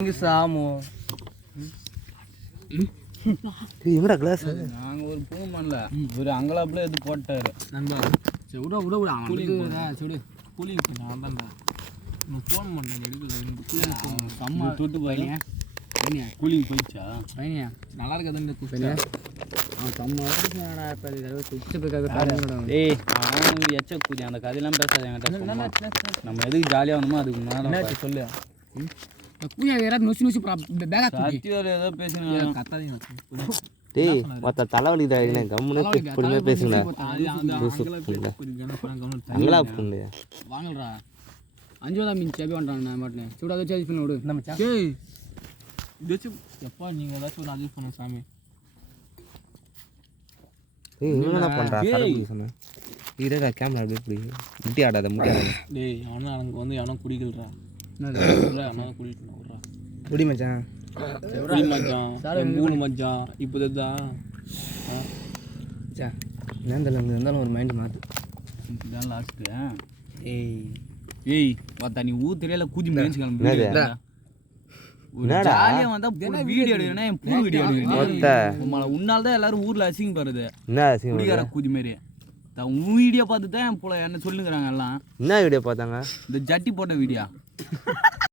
சாமு எங்கடா கிளாஸ் நாங்க ஒரு ஃபோன் பண்ணல ஒரு அங்கலாப்ல எது போட்டாரு நண்பா சரி விட விட விட அவனுக்கு சரி கூலிங் பண்ண அவன் தான் நான் ஃபோன் பண்ணேன் எடுக்கல அம்மா தொட்டு போயிங்க கூலிங் போயிடுச்சா பையனியா நல்லா இருக்காது இந்த குப்பையில அவன் செம்ம இப்போ ஏய் அவன் எச்ச கூதி அந்த கதையெல்லாம் பேசாத என்கிட்ட நம்ம எதுக்கு ஜாலியாக வேணுமோ அதுக்கு முன்னாடி சொல்லு பூஜா யாராவது நொசி நொசி பேகா சத்தியார் ஏதோ பேசுங்க கத்தாதீங்க டேய் மொத்த தலைவலி தான் கம்முனே பொறுமையாக பேசுங்கடா நல்லா புண்டு வாங்கல்றா 5 மீன் சேபி பண்ணுறாங்க நான் மாட்டேன் சூடாக சேஞ்ச் பண்ணி விடு நம்ம ஏய் ஏதாச்சும் எப்பா நீங்கள் ஏதாச்சும் ஒரு அட்ஜஸ்ட் பண்ணுங்க சாமி ஏய் என்ன பண்ணுறா சரக்கு சொன்னேன் இதா கேமரா அப்படியே பிடி முட்டி ஆடாத டேய் அவனும் எனக்கு வந்து எவனும் குடிக்கலறா என்ன அவனும் குடிக்கணும் விட்றா குடி மச்சான் குடி மச்சான் மூணு மச்சான் இப்போ தான் சா நேந்தல இருந்தாலும் ஒரு மைண்ட் மாற்று இதுதான் லாஸ்ட்டு ஏய் ஏய் பார்த்தா நீ ஊர் தெரியல கூதி மேய்ச்சி கிளம்பி ஜாலியாக வந்தா வீடியோ எடுக்கிறேன்னா என் பூ வீடியோ எடுக்கிறேன் உன்னால தான் எல்லாரும் ஊர்ல அசிங்கப்படுறது என்ன அசிங்கம் குடிகார கூதி மாரி உன் வீடியோ பார்த்து தான் என் போல என்ன சொல்லுங்கிறாங்க எல்லாம் என்ன வீடியோ பார்த்தாங்க இந்த ஜட்டி போட்ட வீடியோ